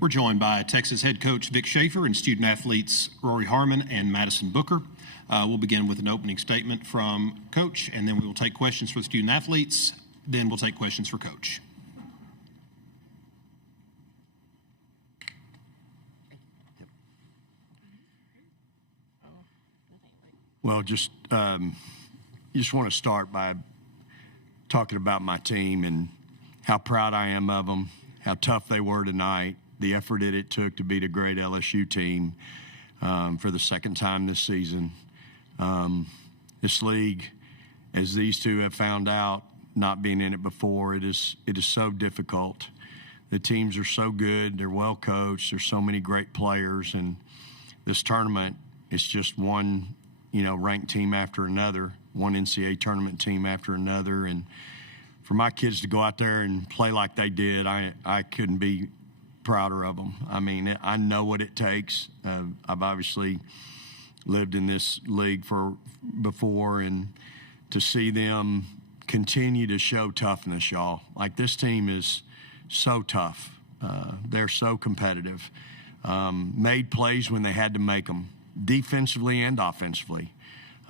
We're joined by Texas head coach Vic Schaefer and student athletes Rori, Harmon, and Madison Booker. We'll begin with an opening statement from Coach, and then we will take questions for the student athletes. Then we'll take questions for Coach. Well, just want to start by talking about my team and how proud I am of them, how tough they were tonight, the effort that it took to beat a great LSU team for the second time this season. This league, as these two have found out, not being in it before, it is so difficult. The teams are so good, they're well coached, there's so many great players, and this tournament is just one, ranked team after another, one NCAA tournament team after another, and for my kids to go out there and play like they did, I couldn't be prouder of them. I mean, I know what it takes. I've obviously lived in this league before, and to see them continue to show toughness, y'all. Like, this team is so tough. They're so competitive. Made plays when they had to make them, defensively and offensively.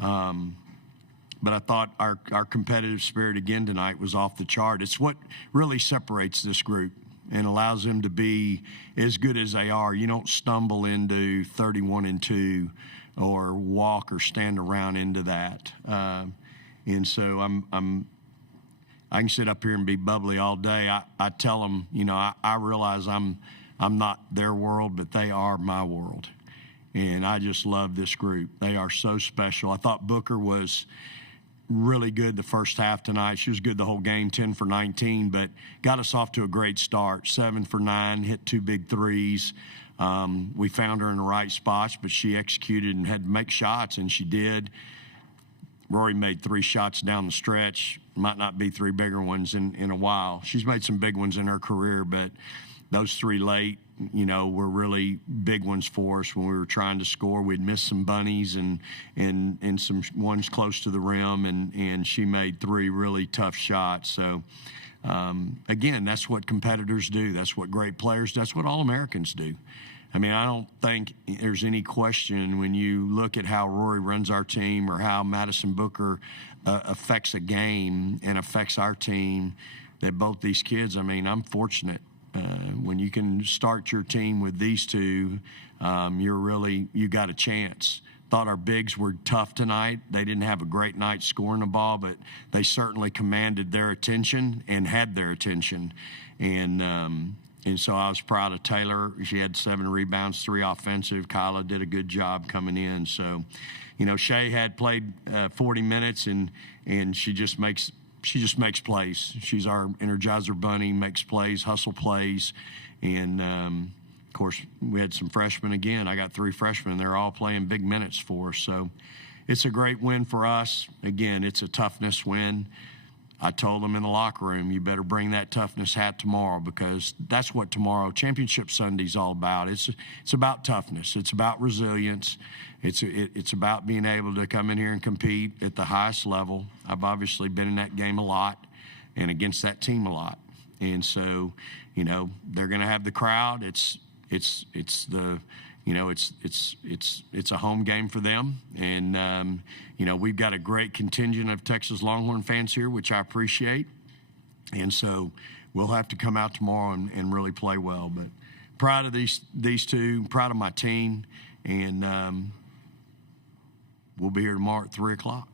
But I thought our competitive spirit again tonight was off the chart. It's what really separates this group and allows them to be as good as they are. You don't stumble into 31-2 or walk or stand around into that. And so I can sit up here and be bubbly all day. I tell them, I realize I'm not their world, but they are my world. And I just love this group. They are so special. I thought Booker was really good the first half tonight. She was good the whole game, 10 for 19, but got us off to a great start. 7 for 9, hit 2 big threes. We found her in the right spots, but she executed and had to make shots, and she did. Rori made 3 shots down the stretch. Might not be 3 bigger ones in a while. She's made some big ones in her career, but those 3 late, were really big ones for us when we were trying to score. We'd missed some bunnies and some ones close to the rim, and she made 3 really tough shots. So, again, that's what competitors do. That's what great players, that's what All-Americans do. I mean, I don't think there's any question when you look at how Rori runs our team or how Madison Booker affects a game and affects our team, that both these kids, I'm fortunate. When you can start your team with these two, you got a chance. Thought our bigs were tough tonight. They didn't have a great night scoring the ball, but they certainly commanded their attention and had their attention. And so I was proud of Taylor. She had 7 rebounds, 3 offensive. Kyla did a good job coming in. So, Shay had played 40 minutes, and she just makes plays. She's our Energizer bunny, makes plays, hustle plays. And, of course, we had some freshmen again. I got 3 freshmen. They're all playing big minutes for us. So it's a great win for us. Again, it's a toughness win. I told them in the locker room, you better bring that toughness hat tomorrow, because that's what tomorrow, Championship Sunday, is all about. It's about toughness. It's about resilience. It's about being able to come in here and compete at the highest level. I've obviously been in that game a lot and against that team a lot. And so, they're going to have the crowd. It's a home game for them. And, we've got a great contingent of Texas Longhorn fans here, which I appreciate. And so we'll have to come out tomorrow and really play well. But proud of these two, proud of my team. And we'll be here tomorrow at 3 o'clock.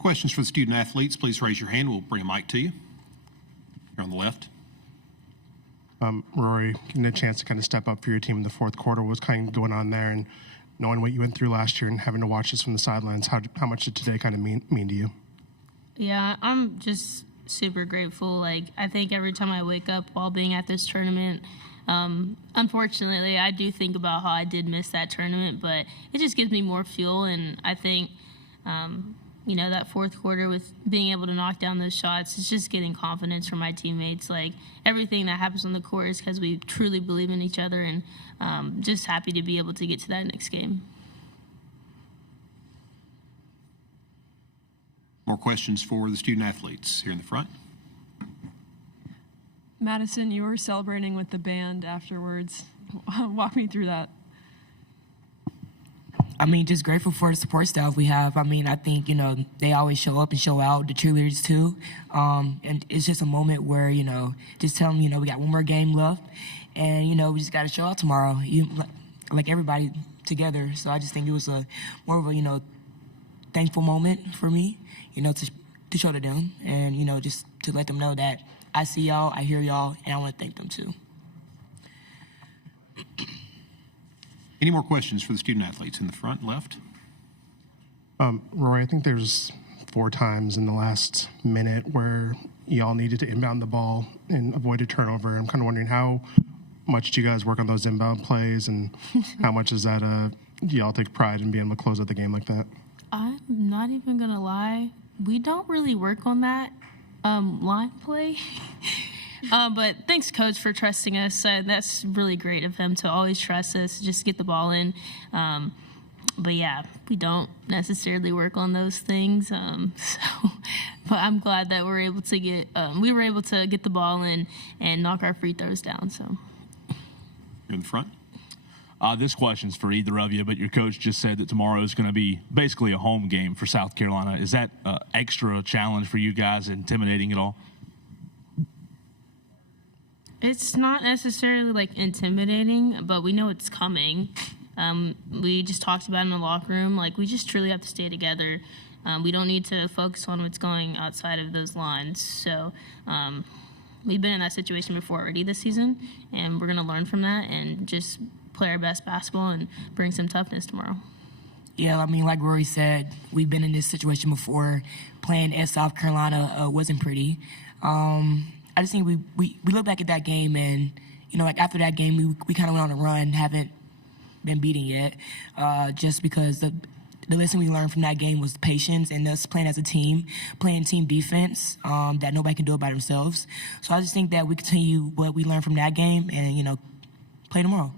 Questions for the student athletes, please raise your hand. We'll bring a mic to you. Here on the left. Rori, getting a chance to kind of step up for your team in the fourth quarter, what was kind of going on there, and knowing what you went through last year and having to watch this from the sidelines, how much did today kind of mean to you? Yeah, I'm just super grateful. I think every time I wake up while being at this tournament, unfortunately, I do think about how I did miss that tournament, but it just gives me more fuel, and I think that fourth quarter with being able to knock down those shots, it's just getting confidence from my teammates. Everything that happens on the court is because we truly believe in each other, and just happy to be able to get to that next game. More questions for the student athletes here in the front. Madison, you were celebrating with the band afterwards. Walk me through that. I mean, just grateful for the support staff we have. I mean, I think, they always show up and show out, the cheerleaders too. And it's just a moment where, just tell them, we got one more game left. And, we just got to show out tomorrow, like everybody together. So I just think it was more of a, thankful moment for me, to show to them. And, just to let them know that I see y'all, I hear y'all, and I want to thank them too. Any more questions for the student athletes in the front left? Rory, I think there's 4 times in the last minute where y'all needed to inbound the ball and avoid a turnover. I'm kind of wondering how much do you guys work on those inbound plays, and how much is that do y'all take pride in being able to close out the game like that? I'm not even going to lie. We don't really work on that line play. But thanks, Coach, for trusting us. That's really great of him to always trust us, just get the ball in. But, yeah, we don't necessarily work on those things. But I'm glad that we were able to get the ball in and knock our free throws down. So You're in the front. This question's for either of you, but your coach just said that tomorrow is going to be basically a home game for South Carolina. Is that extra challenge for you guys, intimidating at all? it's not necessarily intimidating, but we know it's coming. We just talked about it in the locker room. We just truly have to stay together. We don't need to focus on what's going outside of those lines. So we've been in that situation before already this season, and we're going to learn from that and just play our best basketball and bring some toughness tomorrow. Yeah, I mean, like Rori said, we've been in this situation before. Playing at South Carolina wasn't pretty. I just think we look back at that game and, after that game, we kind of went on a run, haven't been beaten yet, just because the lesson we learned from that game was patience and us playing as a team, playing team defense that nobody can do it by themselves. So I just think that we continue what we learned from that game and, play tomorrow.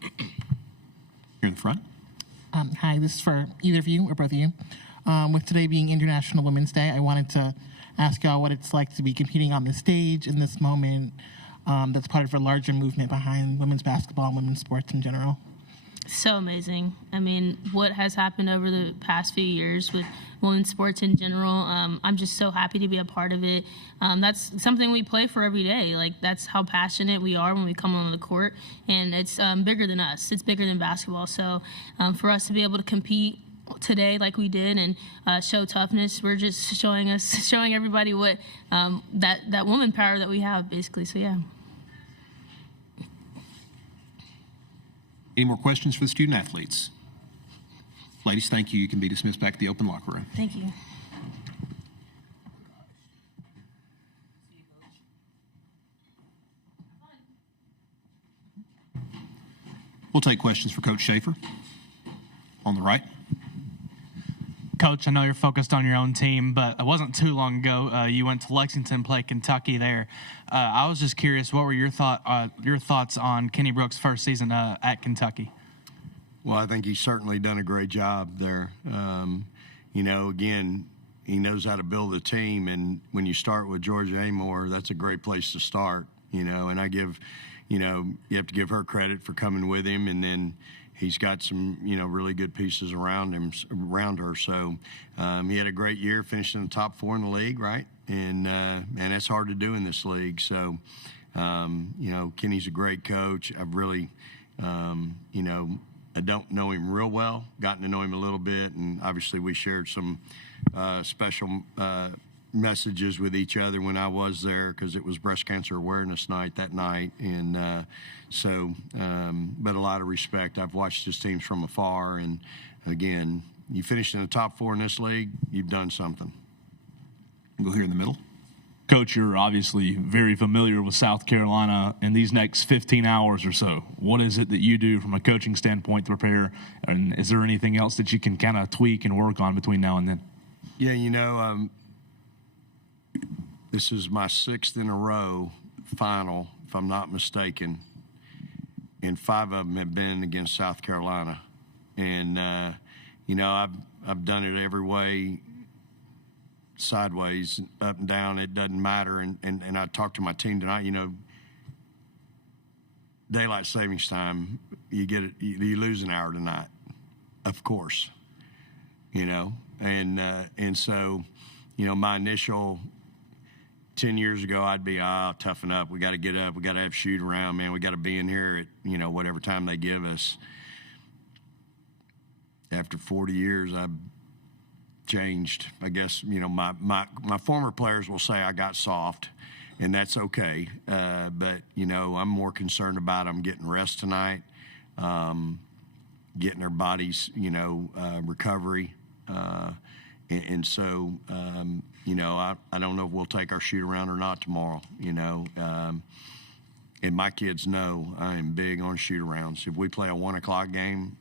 Here in the front. Hi, this is for either of you or both of you. With today being International Women's Day, I wanted to ask y'all what it's like to be competing on the stage in this moment that's part of a larger movement behind women's basketball and women's sports in general. So amazing. I mean, what has happened over the past few years with women's sports in general, I'm just so happy to be a part of it. That's something we play for every day. That's how passionate we are when we come on the court, and it's bigger than us. It's bigger than basketball. So for us to be able to compete today like we did and show toughness, we're just showing everybody what that woman power that we have, basically. So, yeah. Any more questions for the student athletes? Ladies, thank you. You can be dismissed back to the open locker room. Thank you. We'll take questions for Coach Shaefer. On the right. Coach, I know you're focused on your own team, but it wasn't too long ago you went to Lexington, play Kentucky there. I was just curious, what were your thoughts on Kenny Brooks' first season at Kentucky? Well, I think he's certainly done a great job there. Again, he knows how to build a team, and when you start with Georgia Amore, that's a great place to start. And I give, you have to give her credit for coming with him, and then he's got some, really good pieces around her. So he had a great year, finished in the top 4 in the league, right? And that's hard to do in this league. So, Kenny's a great coach. I've really, I don't know him real well, gotten to know him a little bit, and obviously we shared some special messages with each other when I was there because it was Breast Cancer Awareness Night that night. And but a lot of respect. I've watched his teams from afar, and again, you finished in the top 4 in this league, you've done something. We'll go here in the middle. Coach, you're obviously very familiar with South Carolina in these next 15 hours or so. What is it that you do from a coaching standpoint to prepare, and is there anything else that you can kind of tweak and work on between now and then? Yeah, this is my 6th in a row final, if I'm not mistaken, and 5 of them have been against South Carolina. And, I've done it every way sideways, up and down, it doesn't matter. And I talked to my team tonight, daylight savings time, you lose an hour tonight, of course, and so, my initial 10 years ago, I'd be, toughen up. We got to get up. We got to have shoot around, man. We got to be in here at, whatever time they give us. After 40 years, I've changed. I guess, my former players will say I got soft, and that's okay. But, I'm more concerned about them getting rest tonight, getting their bodies, recovery. And so, I don't know if we'll take our shoot around or not tomorrow, and my kids know I am big on shoot arounds. If we play a 1 o'clock game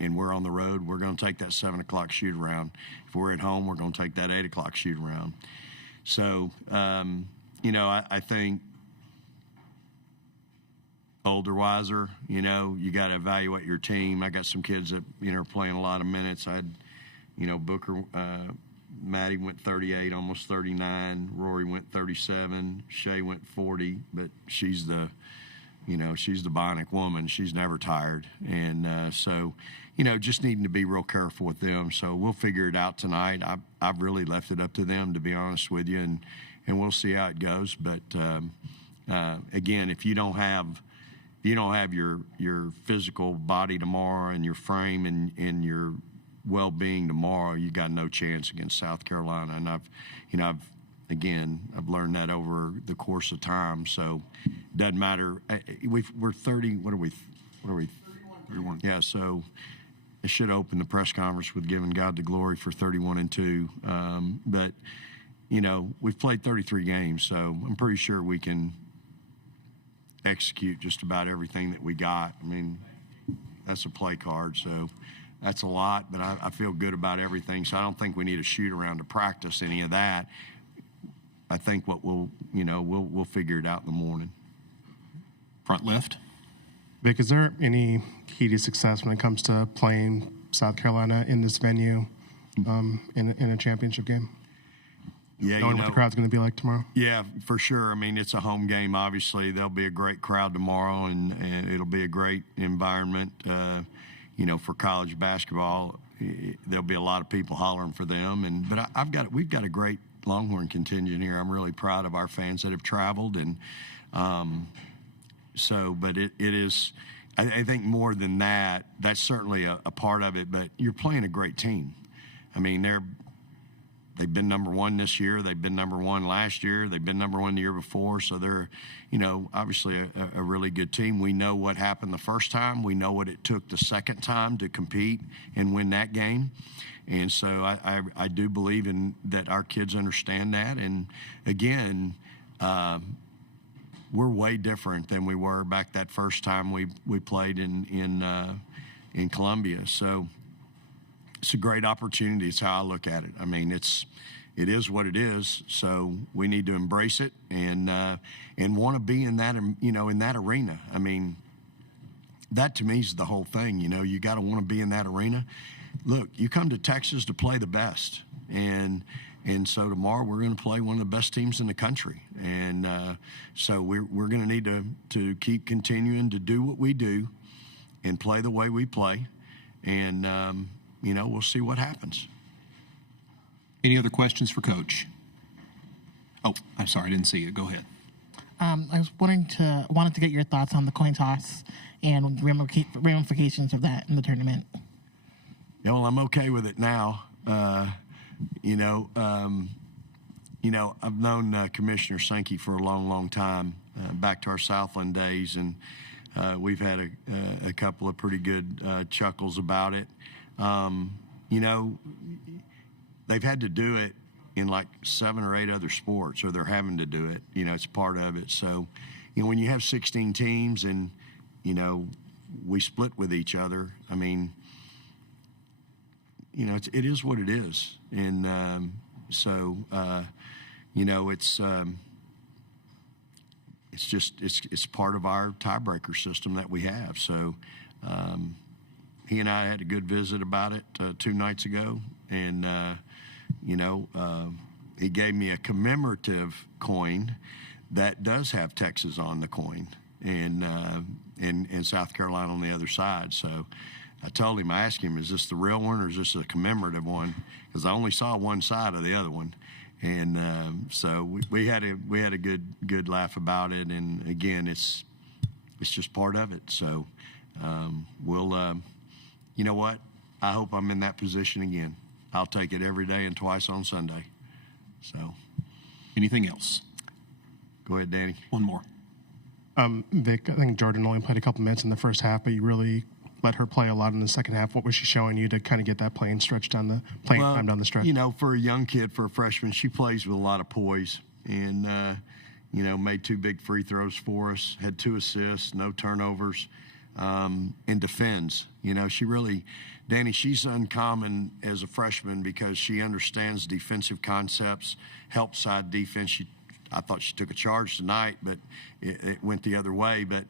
and we're on the road, we're going to take that 7 o'clock shoot around. If we're at home, we're going to take that 8 o'clock shoot around. So, I think older, wiser, you got to evaluate your team. I got some kids that, are playing a lot of minutes. I had, Booker, Maddie went 38, almost 39. Rori went 37. Shay went 40, but she's the bionic woman. She's never tired. And so, just needing to be real careful with them. So we'll figure it out tonight. I've really left it up to them, to be honest with you, and we'll see how it goes. But again, if you don't have your physical body tomorrow and your frame and your well-being tomorrow, you got no chance against South Carolina. And I've learned that over the course of time. So it doesn't matter. We're 30. What are we? 31. Yeah. So it should open the press conference with giving God the glory for 31-2. But we've played 33 games, so I'm pretty sure we can execute just about everything that we got. I mean, that's a play card, so that's a lot, but I feel good about everything. So I don't think we need a shoot around to practice any of that. I think what we'll figure it out in the morning. Front left. Vic, is there any key to success when it comes to playing South Carolina in this venue in a championship game? Yeah, knowing what the crowd's going to be like tomorrow? Yeah, for sure. I mean, it's a home game, obviously. There'll be a great crowd tomorrow, and it'll be a great environment. For college basketball, there'll be a lot of people hollering for them. But we've got a great Longhorn contingent here. I'm really proud of our fans that have traveled, and but it is. I think more than that, that's certainly a part of it. But you're playing a great team. I mean, they've been number one this year. They've been number one last year. They've been number one the year before. So they're, obviously a really good team. We know what happened the first time. We know what it took the second time to compete and win that game. And so I do believe in that our kids understand that. And again, we're way different than we were back that first time we played in Columbia. So it's a great opportunity. It's how I look at it. I mean, it is what it is. So we need to embrace it and want to be in that, in that arena. I mean, that to me is the whole thing. You got to want to be in that arena. Look, you come to Texas to play the best, and so tomorrow we're going to play one of the best teams in the country, and so we're going to need to keep continuing to do what we do and play the way we play, and we'll see what happens. Any other questions for Coach? Oh, I'm sorry, I didn't see you. Go ahead. I was wanted to get your thoughts on the coin toss and ramifications of that in the tournament. Yeah, well, I'm okay with it now. I've known Commissioner Sankey for a long, long time, back to our Southland days, and we've had a couple of pretty good chuckles about it. They've had to do it in like 7 or 8 other sports, or they're having to do it. It's part of it. So, when you have 16 teams and, we split with each other, I mean, it is what it is. And it's part of our tiebreaker system that we have. So he and I had a good visit about it 2 nights ago, and he gave me a commemorative coin that does have Texas on the coin and South Carolina on the other side. So I told him, I asked him, is this the real one or is this a commemorative one? Because I only saw one side of the other one. And so we had a good laugh about it. And again, it's just part of it. So we'll, you know what? I hope I'm in that position again. I'll take it every day and twice on Sunday. So, Anything else? go ahead, Danny. One more. Vic, I think Jordan only played a couple minutes in the first half, but you really let her play a lot in the second half. What was she showing you to kind of get that playing time down the stretch? You know, for a young kid, for a freshman, she plays with a lot of poise and, you know, made 2 big free throws for us, had 2 assists, no turnovers, and defends. You know, Danny, she's uncommon as a freshman because she understands defensive concepts, help side defense. I thought she took a charge tonight, but it went the other way. But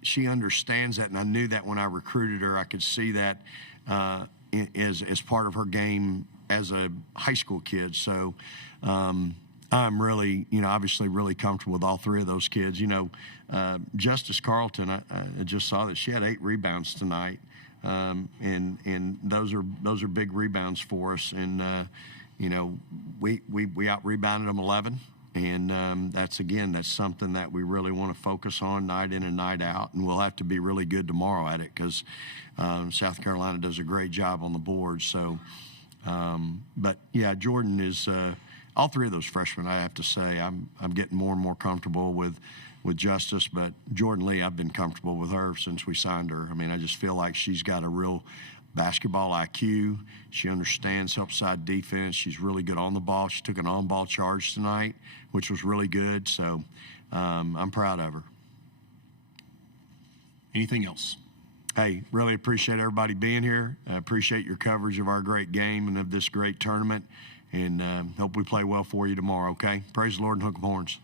she understands that, and I knew that when I recruited her. I could see that as part of her game as a high school kid. So I'm really, you know, obviously really comfortable with all 3 of those kids. You know, Justice Carlton, I just saw that she had 8 rebounds tonight, and those are big rebounds for us. And you know, we out rebounded them 11. And that's something that we really want to focus on night in and night out. And we'll have to be really good tomorrow at it because South Carolina does a great job on the board. So, but yeah, Jordan is all 3 of those freshmen. I have to say, I'm getting more and more comfortable with Justice. But Jordan Lee, I've been comfortable with her since we signed her. I mean, I just feel like she's got a real basketball IQ. She understands help side defense. She's really good on the ball. She took an on-ball charge tonight, which was really good. So I'm proud of her. Anything else? Hey, really appreciate everybody being here. I appreciate your coverage of our great game and of this great tournament. And hope we play well for you tomorrow, okay? Praise the Lord and hook 'em horns.